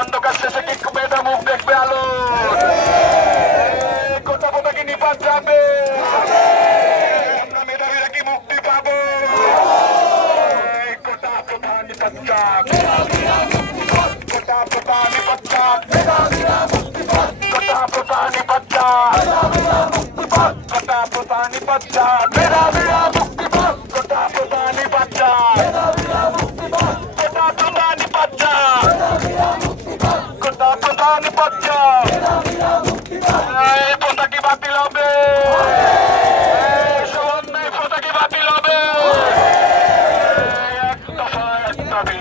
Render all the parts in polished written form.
অন্ধকার শেষে কি মেয়েটা মুখ দেখবে আলো কোথা কোথা কি নিপাত যাবে আমরা মেধাবীরা কি মুক্তি পাবো কোটা কোথা নিপাত যাক কোটা কোথা নিপাত যাক কোটা কোথা নিপাত যাক কোটা কোথা নিপাত যাক মেধাবীরা মুক্তি পাক কোটা কোথা নিপাত যাক কোটা কোথা নিপাত যাক কোটা কোথা নিপাত যাক এই প্রথা কি বাতিল হবে সমন্বয় প্রথা কি বাতিল হবে এক দফা এক দাবি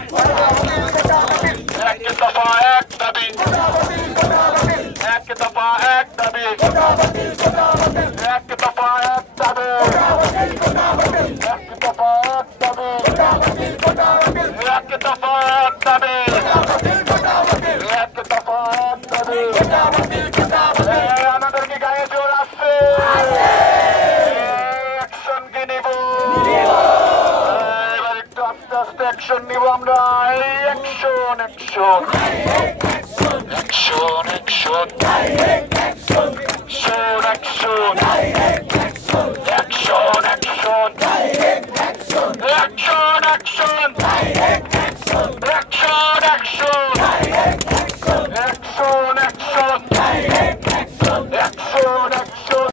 এক দফা এক দাবি এক দফা এক দাবি এক দফা এক দাবি এক দফা এক দাবি এক দফা এক দাবি এক দফা এক দাবি আমাদের কি গায়ে জোর আসছে অ্যাকশন কি নিব এবার একটু আস্তে আস্তে অ্যাকশন নিব আমরা এই action action action action action action action action action action